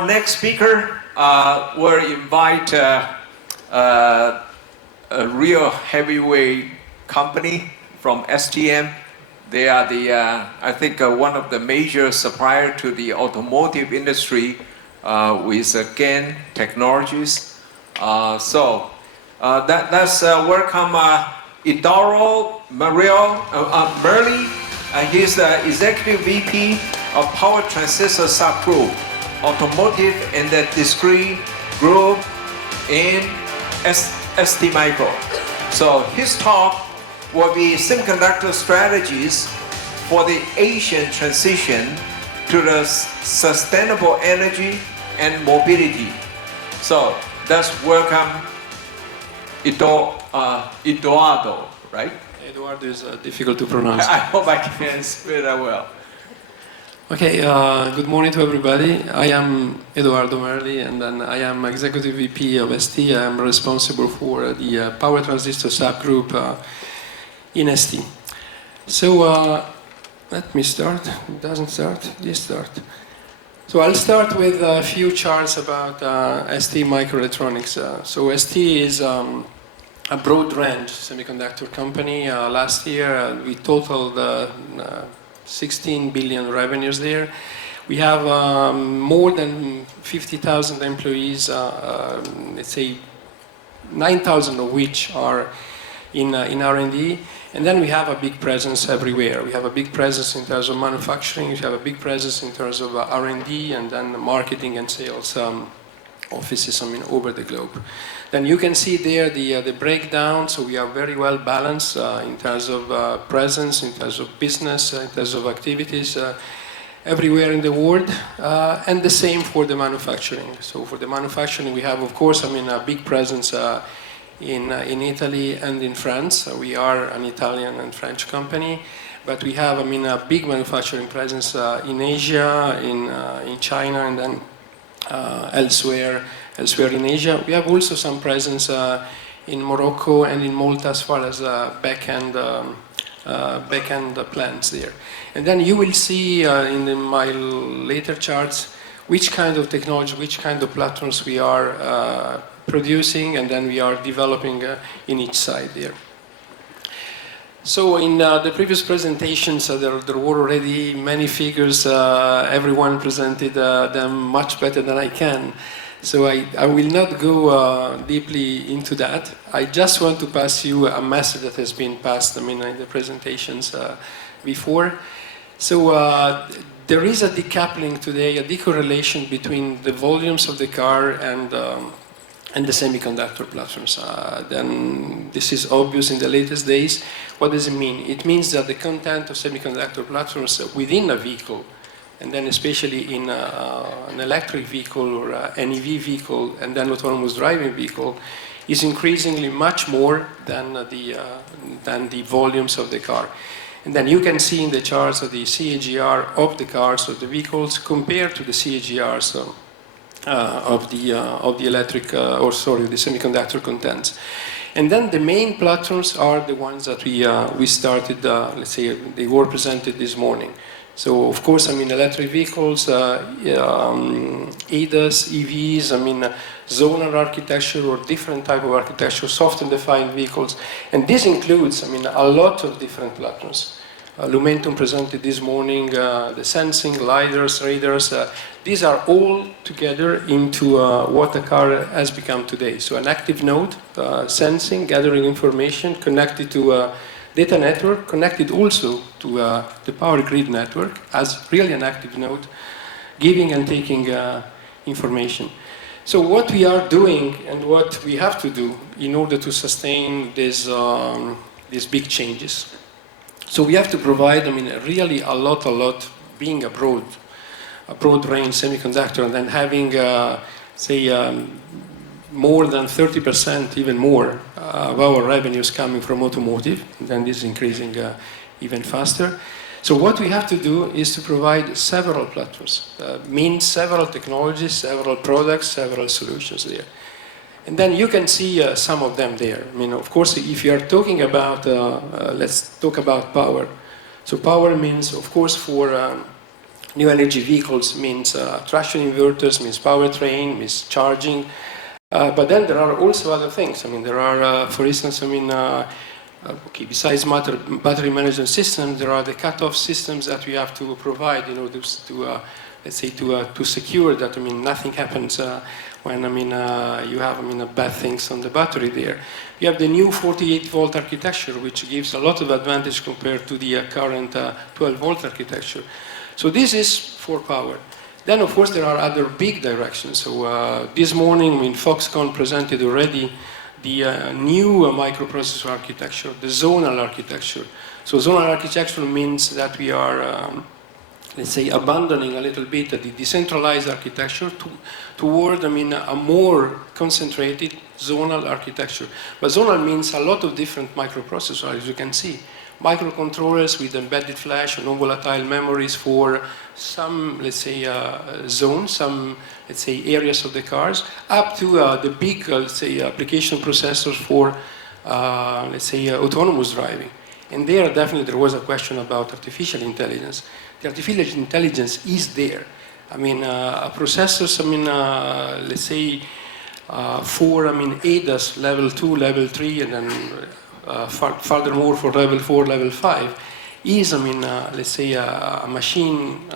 our next speaker will invite a real heavyweight company from STM. They are the, I think, one of the major suppliers to the automotive industry with GaN technologies. Let's welcome Edoardo Merli. He's the Executive VP of Power Transistor Subgroup, Automotive and the Discrete Group in STMicro. So his talk will be semiconductor strategies for the Asian transition to the sustainable energy and mobility. So let's welcome Edoardo, right? Edoardo is difficult to pronounce. I hope I can spell that well. Okay, good morning to everybody. I am Edoardo Merli, and then I am Executive VP of ST. I am responsible for the Power Transistor Subgroup in ST. So let me start. It doesn't start. This start. So I'll start with a few charts about STMicroelectronics. So ST is a broad range semiconductor company. Last year we totaled 16 billion revenues there. We have more than 50,000 employees, let's say 9,000 of which are in R&D. And then we have a big presence everywhere. We have a big presence in terms of manufacturing, we have a big presence in terms of R&D, and then marketing and sales offices, over the globe. Then you can see there the breakdown, so we are very well balanced in terms of presence, in terms of business, in terms of activities everywhere in the world, and the same for the manufacturing. So for the manufacturing we have, of course, a big presence in Italy and in France. We are an Italian and French company, but we have, a big manufacturing presence in Asia, in China, and then elsewhere in Asia. We have also some presence in Morocco and in Malta as far as back-end plants there. And then you will see in my later charts which kind of technology, which kind of platforms we are producing, and then we are developing in each side there. So in the previous presentations, there were already many figures. Everyone presented them much better than I can. So I will not go deeply into that. I just want to pass you a message that has been passed in the presentations before. So there is a decoupling today, a decorrelation between the volumes of the car and the semiconductor platforms. Then this is obvious in the latest days. What does it mean? It means that the content of semiconductor platforms within a vehicle, and then especially in an electric vehicle or an EV vehicle, and then autonomous driving vehicle, is increasingly much more than the volumes of the car. And then you can see in the charts of the CAGR of the cars, of the vehicles, compared to the CAGRs of the the semiconductor contents. And then the main platforms are the ones that we started, let's say, they were presented this morning. So of course, electric vehicles, ADAS, EVs, zonal architecture or different type of architecture, software-defined vehicles. And this includes, a lot of different platforms. Lumentum presented this morning the sensing, lidars, radars. These are all together into what the car has become today. So an active node, sensing, gathering information, connected to a data network, connected also to the power grid network as really an active node, giving and taking information. So what we are doing and what we have to do in order to sustain these big changes. So we have to provide, really a lot, being a broad range semiconductor, and then having, more than 30%, even more, of our revenues coming from automotive, and then this is increasing even faster. So what we have to do is to provide several platforms, means several technologies, several products, several solutions there. And then you can see some of them there. Of course, if you are talking about, let's talk about power. So power means, of course, for new energy vehicles means traction inverters, means powertrain, means charging. But then there are also other things. I mean, there are, for instance, I mean, okay, besides battery management systems, there are the cutoff systems that we have to provide in order to let's say, to secure that, I mean, nothing happens when, I mean, you have, I mean, bad things on the battery there. You have the new 48-volt architecture, which gives a lot of advantage compared to the current 12-volt architecture. So this is for power. Then, of course, there are other big directions. So this morning, I mean, Foxconn presented already the new microprocessor architecture, the zonal architecture. So zonal architecture means that we are let's say, abandoning a little bit the decentralized architecture toward, I mean, a more concentrated zonal architecture. But zonal means a lot of different microprocessors, as you can see. Microcontrollers with embedded flash and non-volatile memories for some, let's say, zones, some, let's say, areas of the cars, up to the big, let's say, application processors for, let's say, autonomous driving. And there, definitely, there was a question about artificial intelligence. The artificial intelligence is there. I mean, processors, I mean, let's say, for, I mean, ADAS level 2, level 3, and then furthermore for level 4, level 5, is, I mean, let's say, a machine,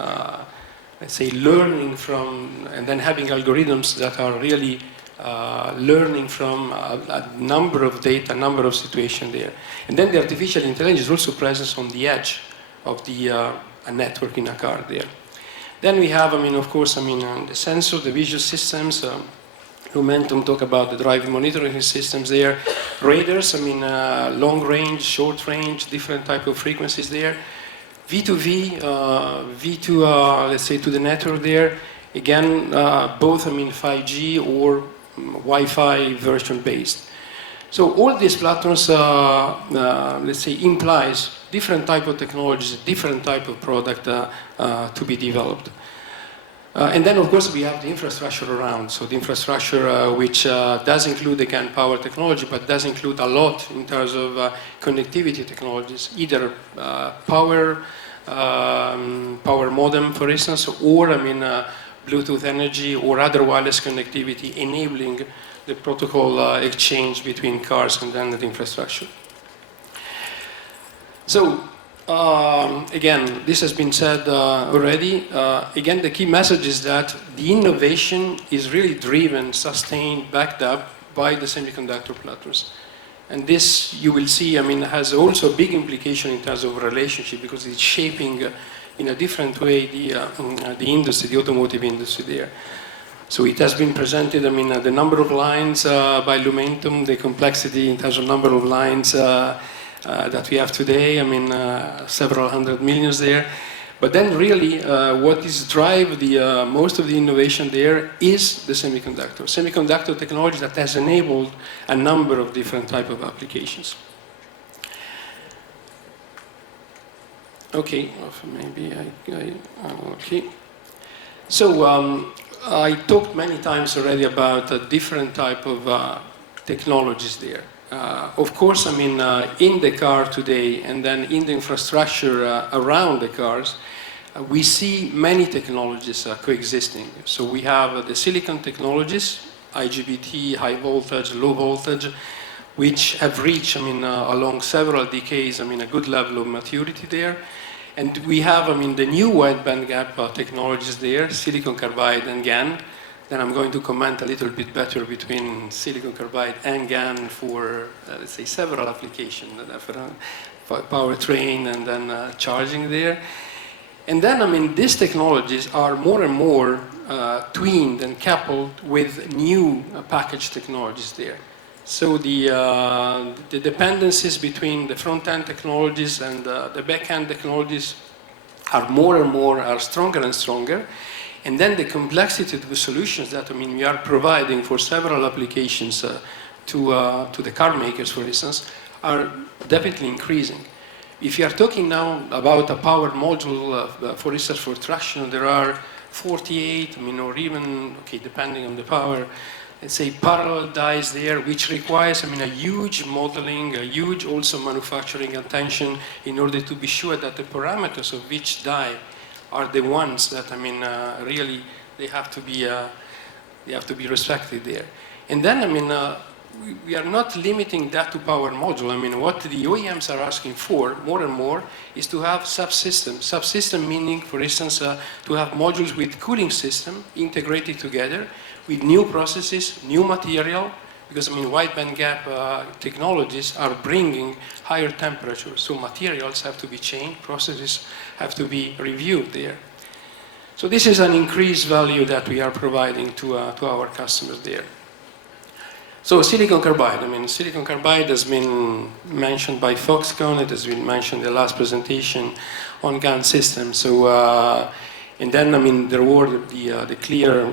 let's say, learning from, and then having algorithms that are really learning from a number of data, a number of situations there. And then the artificial intelligence is also present on the edge of the a network in a car there. Then we have, I mean, of course, I mean, the sensor, the visual systems. Momentum talk about the driving monitoring systems there. Radars, I mean, long range, short range, different type of frequencies there. V2V, V2, let's say, to the network there. Again, both, I mean, 5G or Wi-Fi version based. So all these platforms, let's say, implies different type of technologies, different type of product to be developed. And then, of course, we have the infrastructure around. So the infrastructure which does include, again, power technology, but does include a lot in terms of connectivity technologies, either power modem, for instance, or, I mean, Bluetooth energy or other wireless connectivity enabling the protocol exchange between cars and then the infrastructure. So, again, this has been said already. Again, the key message is that the innovation is really driven, sustained, backed up by the semiconductor platforms. And this, you will see, I mean, has also a big implication in terms of relationship because it's shaping in a different way the industry, the automotive industry there. So it has been presented, I mean, the number of lines by Lumentum, the complexity in terms of number of lines that we have today, I mean, several hundred millions there. But then really, what is drive the most of the innovation there is the semiconductor. Semiconductor technology that has enabled a number of different type of applications. Okay, maybe okay. So I talked many times already about different type of technologies there. Of course, I mean, in the car today and then in the infrastructure around the cars, we see many technologies coexisting. So we have the silicon technologies, IGBT, high voltage, low voltage, which have reached, I mean, along several decades, I mean, a good level of maturity there. And we have, I mean, the new wide bandgap technologies there, silicon carbide and GaN. Then I'm going to comment a little bit better between silicon carbide and GaN for, let's say, several applications, powertrain and then charging there. And then, I mean, these technologies are more and more twinned and coupled with new package technologies there. So the dependencies between the front-end technologies and the back-end technologies are more and more, are stronger and stronger. And then the complexity of the solutions that, I mean, we are providing for several applications to the car makers, for instance, are definitely increasing. If you are talking now about a power module, for instance, for traction, there are 48, I mean, or even, okay, depending on the power, let's say parallel dies there, which requires, I mean, a huge modeling, a huge also manufacturing attention in order to be sure that the parameters of each die are the ones that, I mean, really, they have to be respected there. And then, I mean, we are not limiting that to power module. I mean, what the OEMs are asking for more and more is to have subsystems. Subsystem meaning, for instance, to have modules with cooling system integrated together with new processes, new material, because, I mean, wide bandgap technologies are bringing higher temperatures. So materials have to be changed, processes have to be reviewed there. So this is an increased value that we are providing to our customers there. So silicon carbide, I mean, silicon carbide has been mentioned by Foxconn, it has been mentioned in the last presentation on GaN systems. So, and then, I mean, there were the clear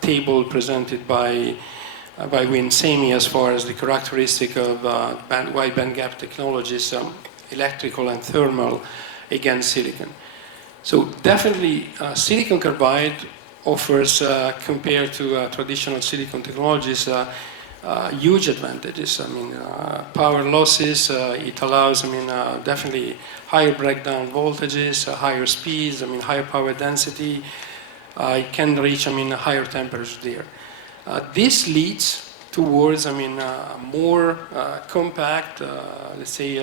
table presented by WinSemi as far as the characteristic of wide bandgap technologies, electrical and thermal against silicon. So definitely silicon carbide offers, compared to traditional silicon technologies, huge advantages. I mean, power losses, it allows, I mean, definitely higher breakdown voltages, higher speeds, I mean, higher power density. It can reach, I mean, higher temperatures there. This leads towards, I mean, a more compact, let's say,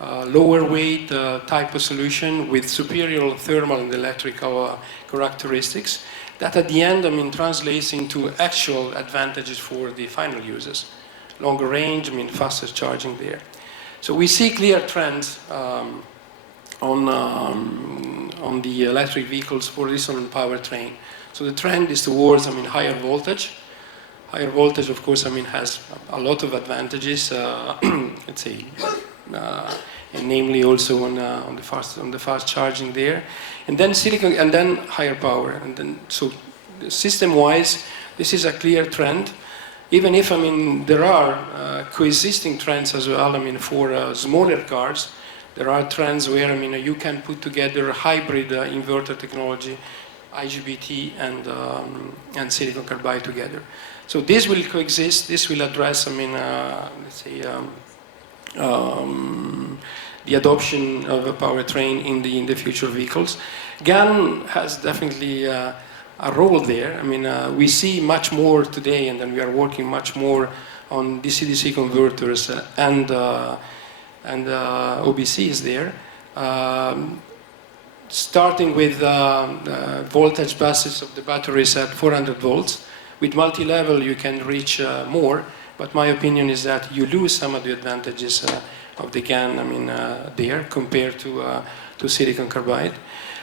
lower weight type of solution with superior thermal and electrical characteristics that at the end, I mean, translates into actual advantages for the final users. Longer range, I mean, faster charging there. So we see clear trends on the electric vehicles for this on powertrain. So the trend is towards, I mean, higher voltage. Higher voltage, of course, I mean, has a lot of advantages, let's say, and namely also on the fast charging there, and then silicon, and then higher power, and then so system-wise, this is a clear trend. Even if, I mean, there are coexisting trends as well. I mean, for smaller cars, there are trends where, I mean, you can put together hybrid inverter technology, IGBT and silicon carbide together. So this will coexist. This will address, I mean, let's say, the adoption of a powertrain in the future vehicles. GaN has definitely a role there. I mean, we see much more today, and then we are working much more on DC-DC converters and OBCs there. Starting with voltage buses of the batteries at 400 volts. With multi-level, you can reach more. But my opinion is that you lose some of the advantages of the GaN, I mean, there compared to silicon carbide.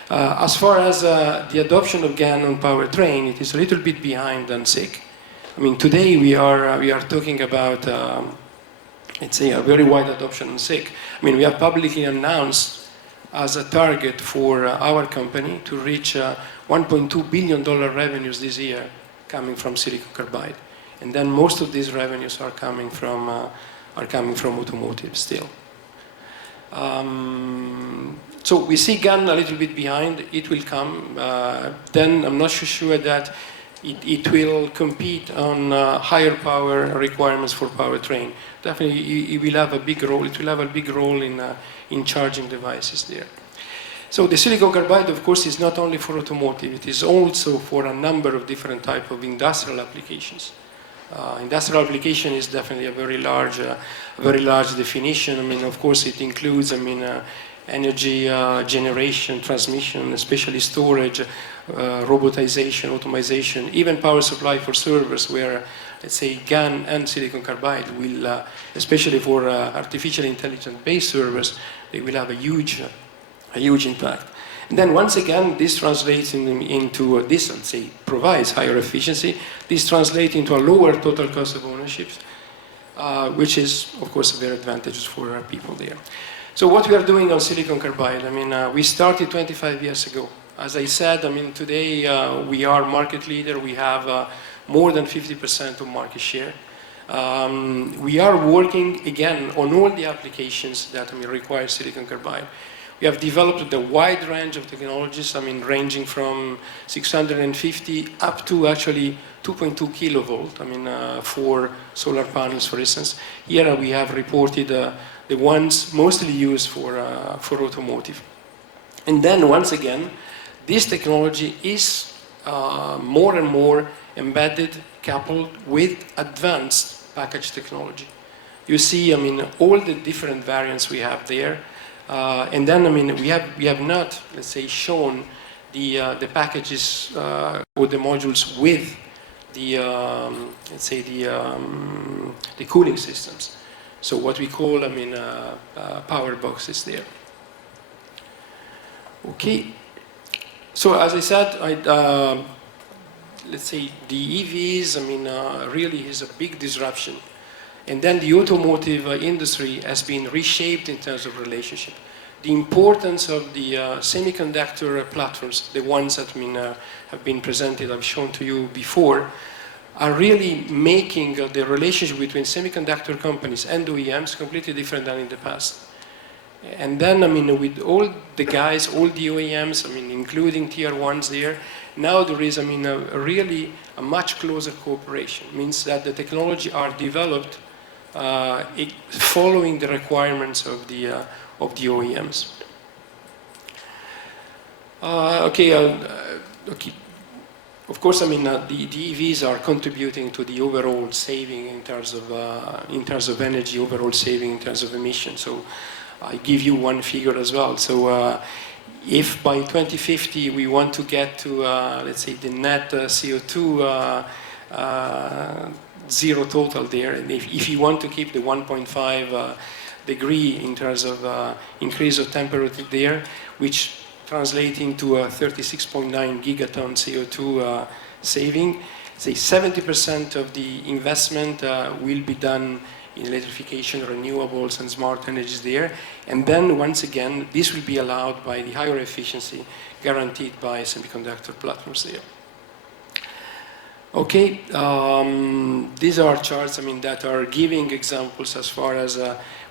As far as the adoption of GaN on powertrain, it is a little bit behind than SiC. I mean, today we are talking about, let's say, a very wide adoption on SiC. I mean, we have publicly announced as a target for our company to reach $1.2 billion revenues this year coming from silicon carbide. And then most of these revenues are coming from automotive still. So we see GaN a little bit behind. It will come. Then I'm not so sure that it will compete on higher power requirements for powertrain. Definitely, it will have a big role. It will have a big role in charging devices there. So the silicon carbide, of course, is not only for automotive. It is also for a number of different types of industrial applications. Industrial application is definitely a very large definition. I mean, of course, it includes, I mean, energy generation, transmission, especially storage, robotization, automation, even power supply for servers, where, let's say, GaN and silicon carbide will, especially for artificial intelligence-based servers, they will have a huge impact. And then once again, this translates into this, let's say, provides higher efficiency. This translates into a lower total cost of ownership, which is, of course, very advantageous for our people there. So what we are doing on silicon carbide, I mean, we started 25 years ago. As I said, I mean, today we are market leader. We have more than 50% of market share. We are working, again, on all the applications that, I mean, require silicon carbide. We have developed a wide range of technologies, I mean, ranging from 650 up to actually 2.2 kilovolt, I mean, for solar panels, for instance. Here we have reported the ones mostly used for automotive. And then, once again, this technology is more and more embedded, coupled with advanced package technology. You see, I mean, all the different variants we have there, and then, I mean, we have not, let's say, shown the packages or the modules with the let's say the cooling systems. So what we call, I mean, power boxes there. Okay. So as I said, let's say the EVs, I mean, really is a big disruption. And then the automotive industry has been reshaped in terms of relationship. The importance of the semiconductor platforms, the ones that, I mean, have been presented, I've shown to you before, are really making the relationship between semiconductor companies and OEMs completely different than in the past. And then, I mean, with all the guys, all the OEMs, I mean, including tier ones there, now there is, I mean, really a much closer cooperation. It means that the technology are developed following the requirements of the OEMs. Okay. Of course, I mean, the EVs are contributing to the overall saving in terms of energy, overall saving in terms of emissions. So I give you one figure as well. So if by 2050 we want to get to, let's say, the net CO2 zero total there, and if you want to keep the 1.5 degree in terms of increase of temperature there, which translating to a 36.9 gigaton CO2 saving, say 70% of the investment will be done in electrification, renewables, and smart energies there. And then, once again, this will be allowed by the higher efficiency guaranteed by semiconductor platforms there. Okay, these are charts, I mean, that are giving examples as far as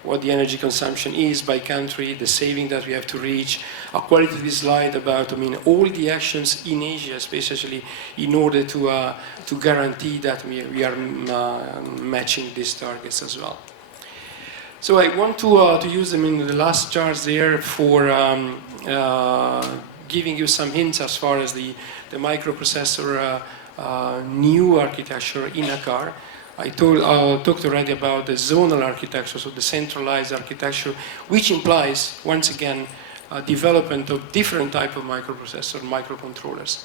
what the energy consumption is by country, the saving that we have to reach, a qualitative slide about, I mean, all the actions in Asia, especially in order to guarantee that we are matching these targets as well. So I want to use them in the last charts there for giving you some hints as far as the microprocessor new architecture in a car. I talked already about the zonal architecture, so the centralized architecture, which implies, once again, development of different type of microprocessor, microcontrollers.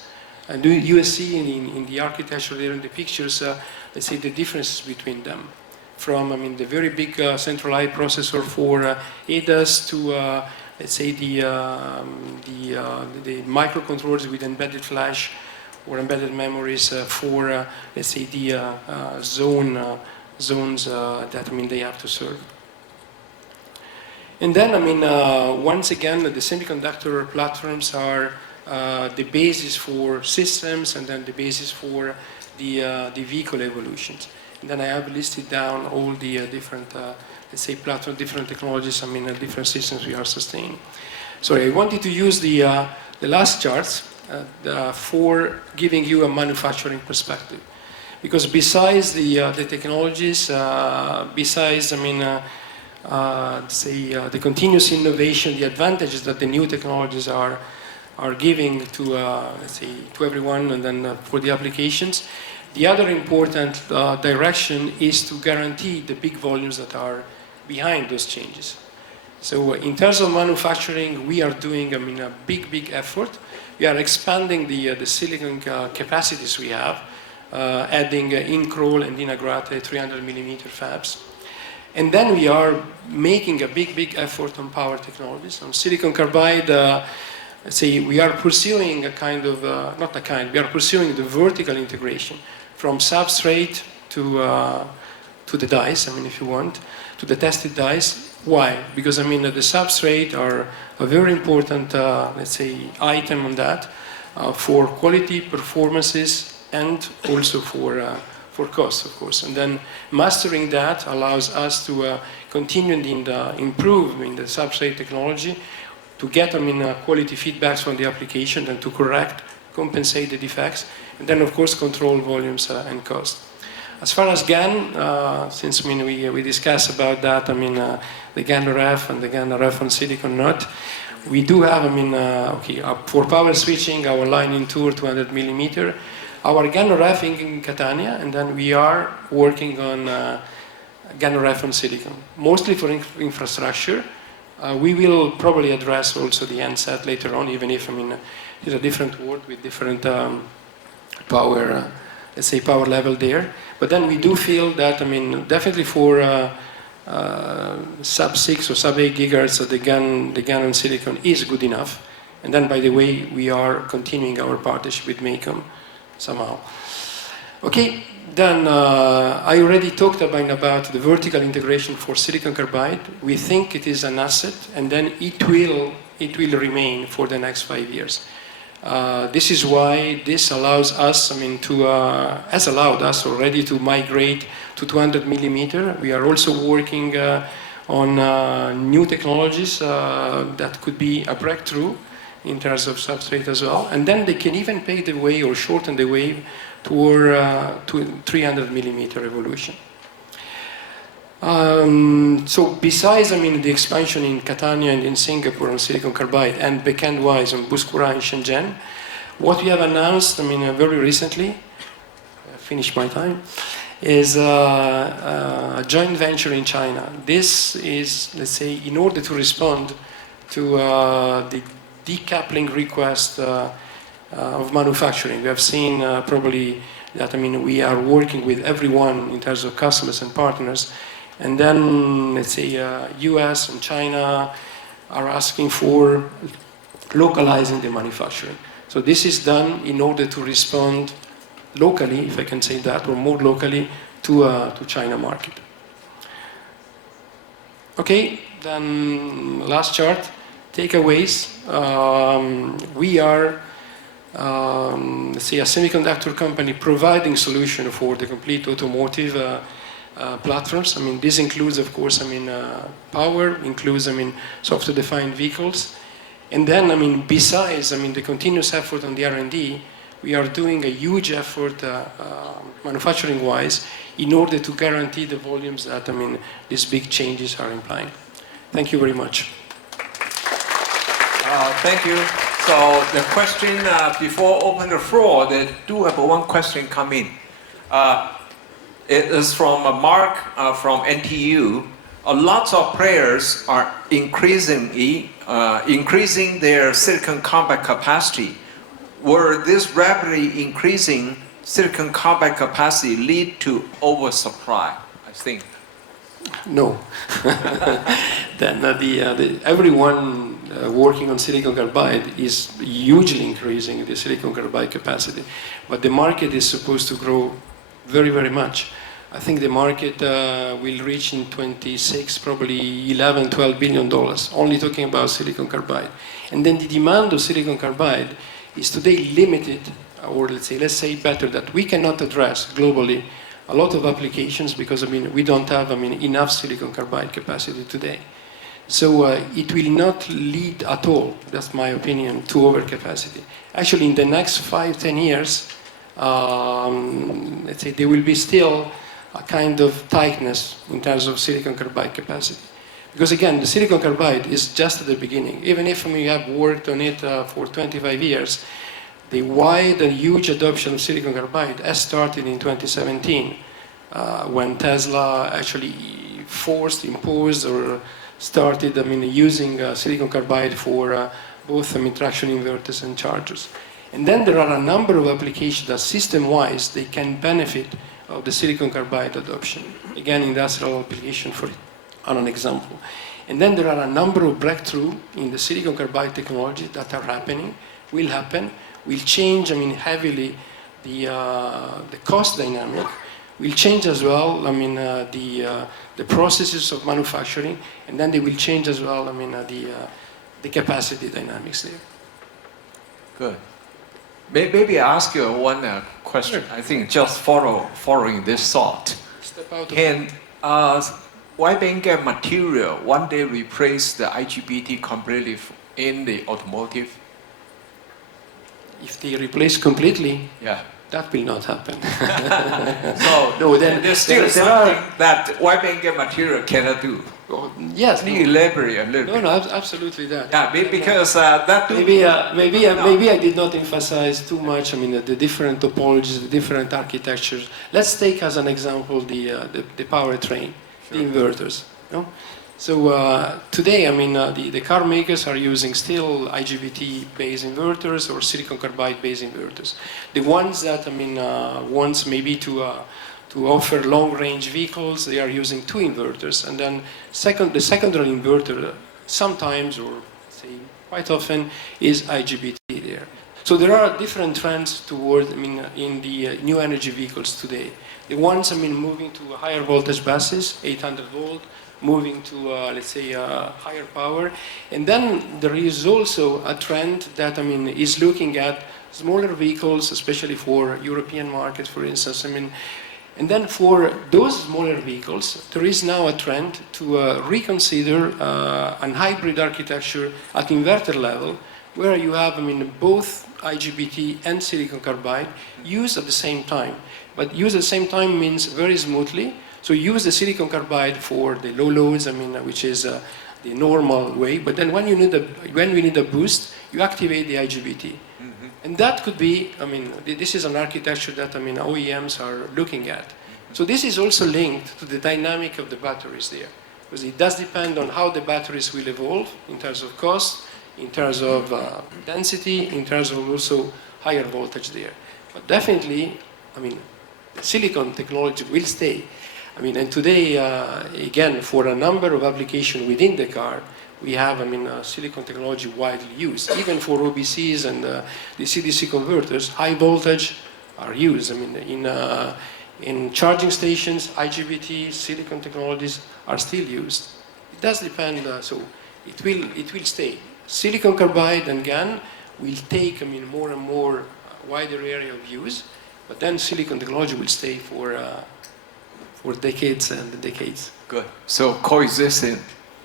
And you will see in the architecture there in the pictures, let's say the differences between them. From, I mean, the very big centralized processor for ADAS to, let's say, the microcontrollers with embedded flash or embedded memories for, let's say, the zones that, I mean, they have to serve. And then, I mean, once again, the semiconductor platforms are the basis for systems, and then the basis for the vehicle evolutions. And then I have listed down all the different, let's say, platform, different technologies, I mean, different systems we are sustaining. So I wanted to use the last charts for giving you a manufacturing perspective. Because besides the technologies, besides, I mean, the continuous innovation, the advantages that the new technologies are giving to, let's say, to everyone, and then for the applications, the other important direction is to guarantee the big volumes that are behind those changes. So in terms of manufacturing, we are doing, I mean, a big effort. We are expanding the silicon capacities we have, adding in Crolles and in Agrate 300 millimeter fabs. And then we are making a big effort on power technologies. On silicon carbide, let's say we are pursuing a kind of, we are pursuing the vertical integration from substrate to the dies, I mean, if you want, to the tested dies. Why? Because, I mean, the substrate are a very important, let's say, item on that for quality, performances, and also for cost, of course. And then mastering that allows us to continue and improve in the substrate technology, to get, I mean, quality feedbacks from the application, and to correct, compensate the defects, and then, of course, control volumes and cost. As far as GaN, since, I mean, we discussed about that, I mean, the GaN RF and the GaN RF on silicon nut, We do have, for power switching, our line in Tours 200 millimeter, our GaN ref in Catania, and then we are working on GaN ref on silicon, mostly for infrastructure. We will probably address also the handset later on, even if it's a different world with different power, let's say power level there. But then we do feel that, definitely for sub 6 or sub 8 gigahertz, the GaN on silicon is good enough. And then, by the way, we are continuing our partnership with MACOM somehow. Okay, then I already talked about the vertical integration for silicon carbide. We think it is an asset, and then it will remain for the next 5 years. This is why this allows us, has allowed us already to migrate to 200 millimeter. We are also working on new technologies that could be a breakthrough in terms of substrate as well. And then they can even pave the way or shorten the way toward 300 millimeter evolution. So besides, the expansion in Catania and in Singapore on silicon carbide and backend-wise on Bouskoura and Shenzhen, what we have announced, very recently, I finished my time, is a joint venture in China. This is, let's say, in order to respond to the decoupling request of manufacturing. We have seen probably that, we are working with everyone in terms of customers and partners. And then, let's say, US and China are asking for localizing the manufacturing. So this is done in order to respond locally, if I can say that, or more locally, to China market. Okay, then last chart, takeaways. We are, let's say, a semiconductor company providing solution for the complete automotive platforms. This includes, of course, power, includes, software-defined vehicles. And then, besides, the continuous effort on the R&D, we are doing a huge effort manufacturing-wise in order to guarantee the volumes that, these big changes are implying. Thank you very much. Thank you. So the question, before open the floor, they do have one question come in. It is from Mark from NTU. Lots of players are increasing their silicon carbide capacity. Will this rapidly increasing silicon carbide capacity lead to oversupply, I think? No. Then everyone working on silicon carbide is hugely increasing the silicon carbide capacity. But the market is supposed to grow very, very much. I think the market will reach in 26 probably $11–12 billion, only talking about silicon carbide. And then the demand of silicon carbide is today limited, or let's say better, that we cannot address globally a lot of applications because we don't have enough silicon carbide capacity today. So it will not lead at all, that's my opinion, to overcapacity. Actually, in the next 5–10 years, let's say there will be still a kind of tightness in terms of silicon carbide capacity. Because again, the silicon carbide is just at the beginning. Even if we have worked on it for 25 years, the wide and huge adoption of silicon carbide has started in 2017, when Tesla actually imposed, or started, using silicon carbide for both traction inverters and chargers. And then there are a number of applications that system-wise, they can benefit of the silicon carbide adoption. Again, industrial application for an example. And then there are a number of breakthroughs in the silicon carbide technology that are happening, will happen, will change, heavily the cost dynamic, will change as well, the processes of manufacturing, and then they will change as well, the capacity dynamics there. Good. Maybe I ask you one question. Sure. I think just following this thought. Can wide bandgap material one day replace the IGBT completely in the automotive? If they replace completely, Yeah. that will not happen. So No, then there's still there are- something that wide bandgap material cannot do. Yes. Can you elaborate a little No, bit? no, absolutely that. Yeah, because that too. Maybe I did not emphasize too much. I mean, the different topologies, the different architectures. Let's take as an example the powertrain, the inverters. No? So today, I mean, the car makers are using still IGBT-based inverters or silicon carbide-based inverters. The ones that, I mean, wants maybe to offer long-range vehicles, they are using two inverters, and then the secondary inverter sometimes, or say quite often, is IGBT there. So there are different trends toward, I mean, in the new energy vehicles today. The ones, I mean, moving to higher voltage buses, 800 volt, moving to, let's say, higher power. And then there is also a trend that, I mean, is looking at smaller vehicles, especially for European markets, for instance. I mean, and then for those smaller vehicles, there is now a trend to reconsider an hybrid architecture at inverter level, where you have, I mean, both IGBT and silicon carbide used at the same time. But use at the same time means very smoothly. So use the silicon carbide for the low loads, I mean, which is the normal way. But then when we need a boost, you activate the IGBT. Mm-hmm. And that could be, I mean, this is an architecture that, I mean, OEMs are looking at. Mm-hmm. So this is also linked to the dynamic of the batteries there. Because it does depend on how the batteries will evolve in terms of cost, in terms of density, in terms of also higher voltage there. But definitely, I mean, silicon technology will stay. I mean, and today, again, for a number of applications within the car, we have, I mean, silicon technology widely used. Even for OBCs and the DC-DC converters, high voltage are used. I mean, in charging stations, IGBT, silicon technologies are still used. It does depend, so it will stay. Silicon carbide and GaN will take, I mean, more and more wider area of use, but then silicon technology will stay for decades and decades. Good. So coexisting,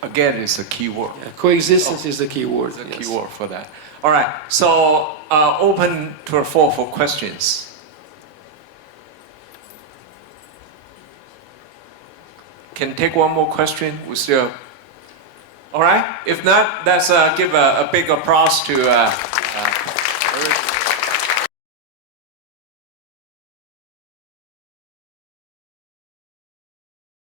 again, is the key word. Yeah, coexistence is the key word. The yes. key word for that. All right. So open to the floor for questions. Can take one more question. We still. All right. If not, let's give a big applause to.